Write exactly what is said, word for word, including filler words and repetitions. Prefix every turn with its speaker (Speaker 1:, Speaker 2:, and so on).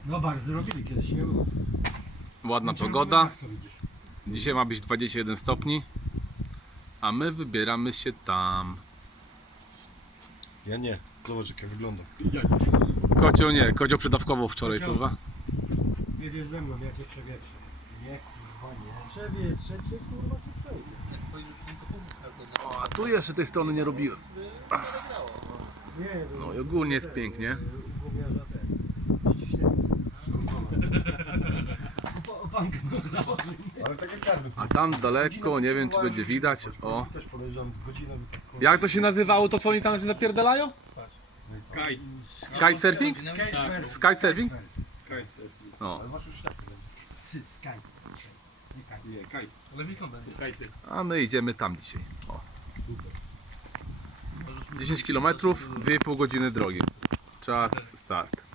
Speaker 1: No bardzo robili, kiedyś nie było.
Speaker 2: Ładna pogoda. Dzisiaj ma być dwadzieścia jeden stopni. A my wybieramy się tam.
Speaker 3: Ja nie. Zobacz jak ja wyglądam.
Speaker 2: Kocio nie, Kocio przydawkowo wczoraj,
Speaker 1: Kocio.
Speaker 2: kurwa.
Speaker 1: Jedziesz ze mną, jakie przewietrze. Nie kurwa nie. Przewietrze cię kurwa tu przejdzie.
Speaker 2: O, a tu jeszcze tej strony nie robiłem.
Speaker 1: Nie,
Speaker 2: No i ogólnie jest pięknie.
Speaker 1: gumiarza ten. Ściśnienie. Opankę założył.
Speaker 3: Ale takie karmy.
Speaker 2: A tam daleko, nie wiem czy będzie widać. O.
Speaker 3: Też podejrzewam z godziny by tak kurwa.
Speaker 2: Jak to się nazywało, to co oni tam zapierdalają?
Speaker 4: Kite.
Speaker 2: Sky surfing? Sky surfing?
Speaker 4: Kite surfing.
Speaker 2: O.
Speaker 3: Ale masz już tak.
Speaker 1: Sy, skaj. Nie kaj.
Speaker 4: Nie, kite. Ale wikon będzie. Kite.
Speaker 2: A my idziemy tam dzisiaj. O. dziesięć kilometrów, dwie i pół godziny drogi. Czas start.